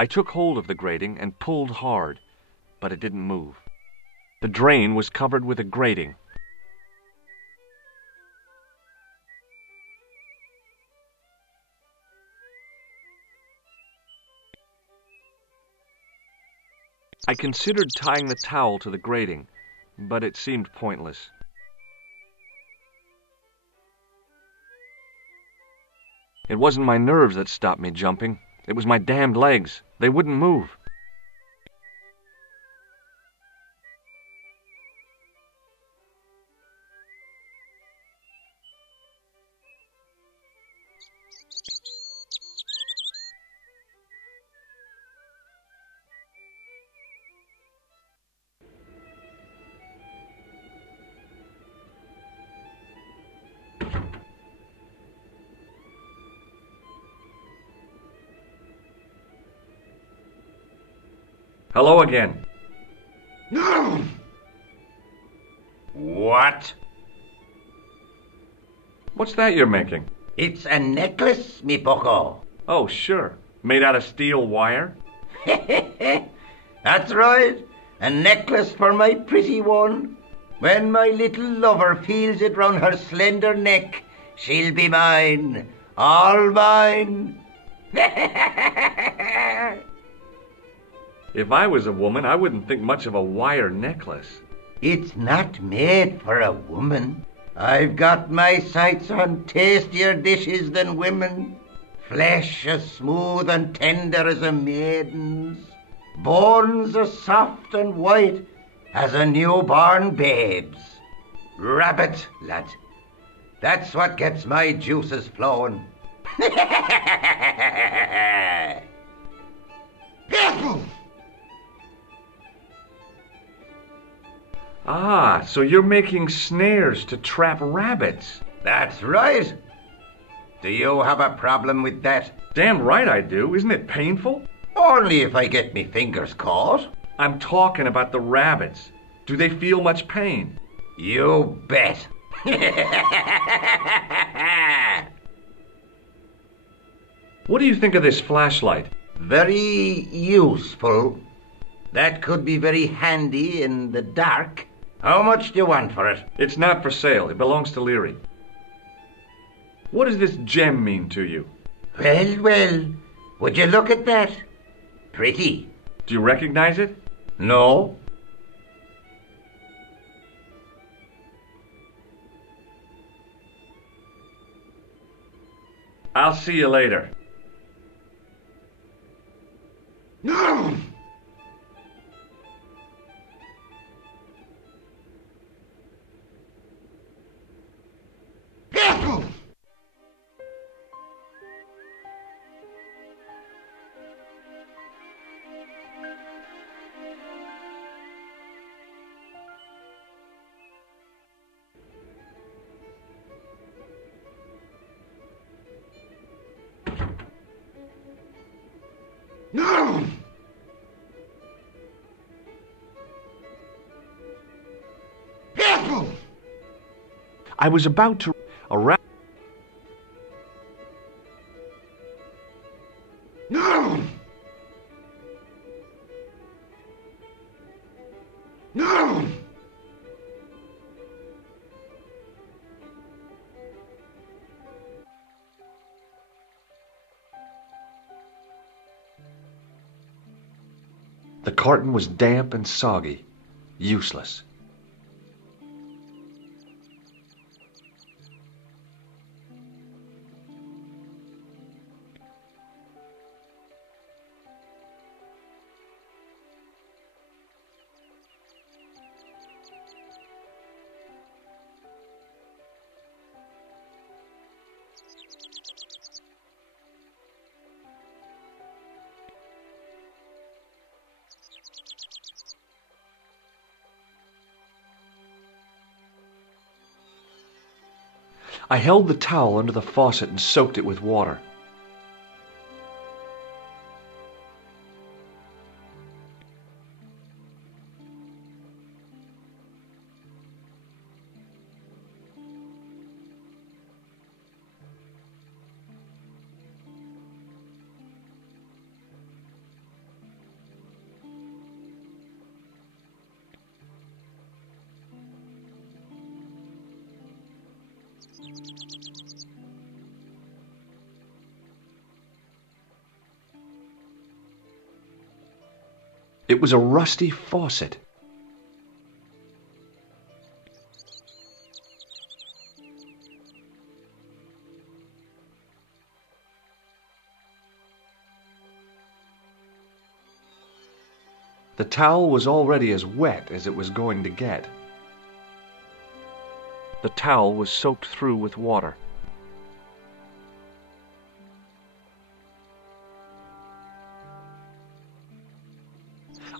I took hold of the grating and pulled hard, but it didn't move. The drain was covered with a grating. I considered tying the towel to the grating, but it seemed pointless. It wasn't my nerves that stopped me jumping. It was my damned legs. They wouldn't move. Hello again. What? What's that you're making? It's a necklace, mi poco. Oh, sure. Made out of steel wire? That's right. A necklace for my pretty one. When my little lover feels it round her slender neck, she'll be mine. All mine. If I was a woman, I wouldn't think much of a wire necklace. It's not made for a woman. I've got my sights on tastier dishes than women. Flesh as smooth and tender as a maiden's. Bones as soft and white as a newborn babe's. Rabbit, lad. That's what gets my juices flowing. Ah, so you're making snares to trap rabbits. That's right. Do you have a problem with that? Damn right I do. Isn't it painful? Only if I get me fingers caught. I'm talking about the rabbits. Do they feel much pain? You bet. What do you think of this flashlight? Very useful. That could be very handy in the dark. How much do you want for it? It's not for sale. It belongs to Leary. What does this gem mean to you? Well, well. Would you look at that? Pretty. Do you recognize it? No. I'll see you later. No! No! Careful! I was about to around. No! No! The carton was damp and soggy, useless. I held the towel under the faucet and soaked it with water. It was a rusty faucet. The towel was already as wet as it was going to get. The towel was soaked through with water.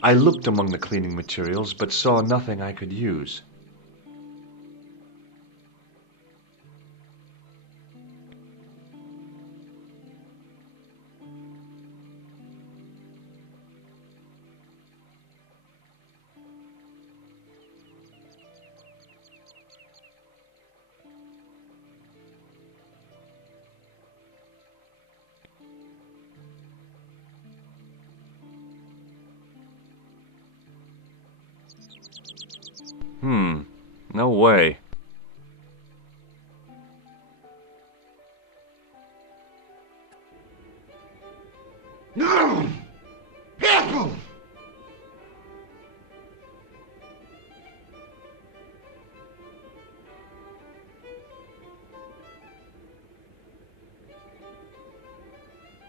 I looked among the cleaning materials, but saw nothing I could use. No way. No! Careful!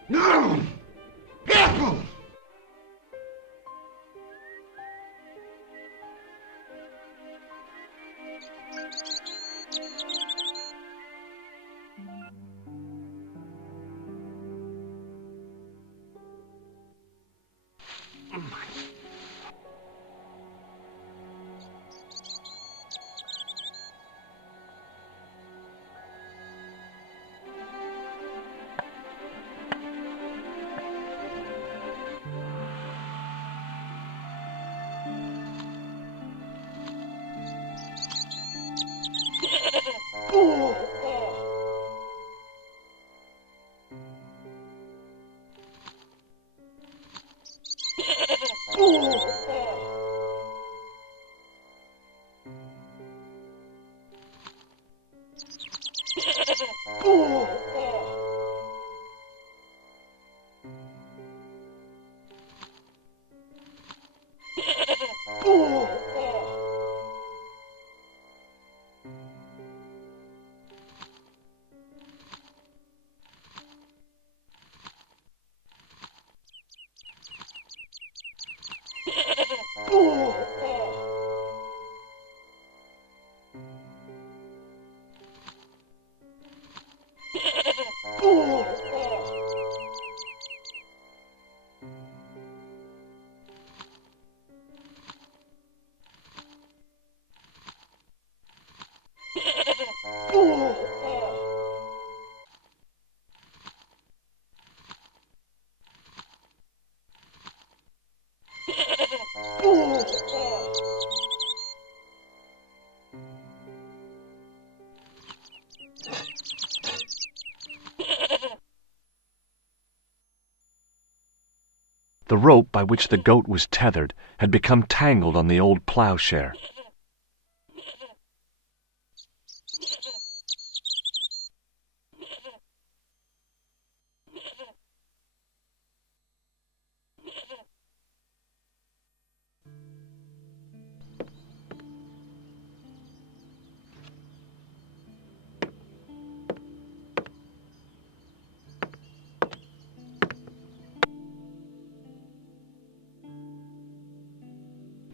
No! Careful! The rope by which the goat was tethered had become tangled on the old plowshare.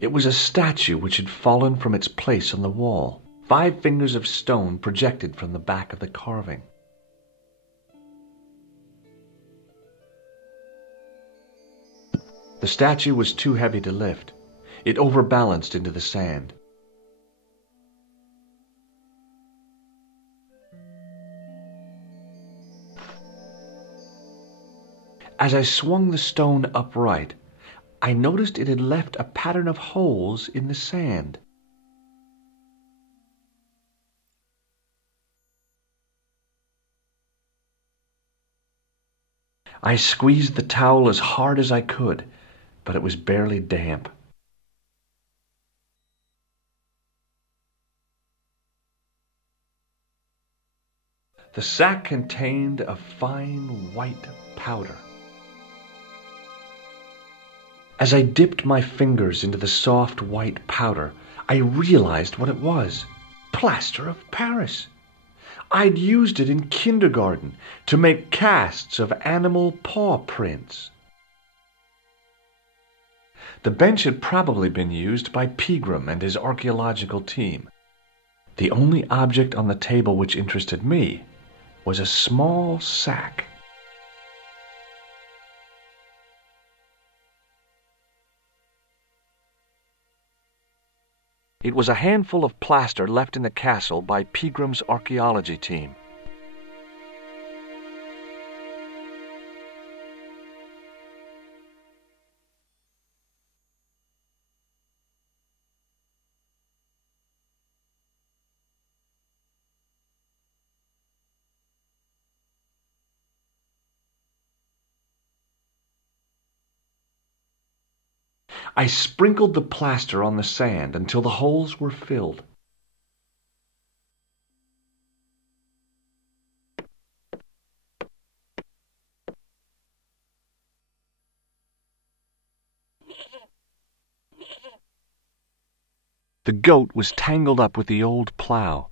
It was a statue which had fallen from its place on the wall. 5 fingers of stone projected from the back of the carving. The statue was too heavy to lift. It overbalanced into the sand. As I swung the stone upright, I noticed it had left a pattern of holes in the sand. I squeezed the towel as hard as I could, but it was barely damp. The sack contained a fine white powder. As I dipped my fingers into the soft white powder, I realized what it was. Plaster of Paris. I'd used it in kindergarten to make casts of animal paw prints. The bench had probably been used by Pegram and his archaeological team. The only object on the table which interested me was a small sack. It was a handful of plaster left in the castle by Pegram's archaeology team. I sprinkled the plaster on the sand until the holes were filled. The goat was tangled up with the old plow.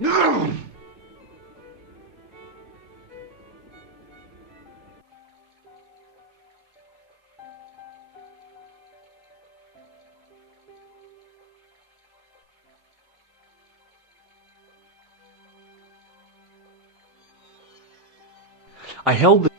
No! I held the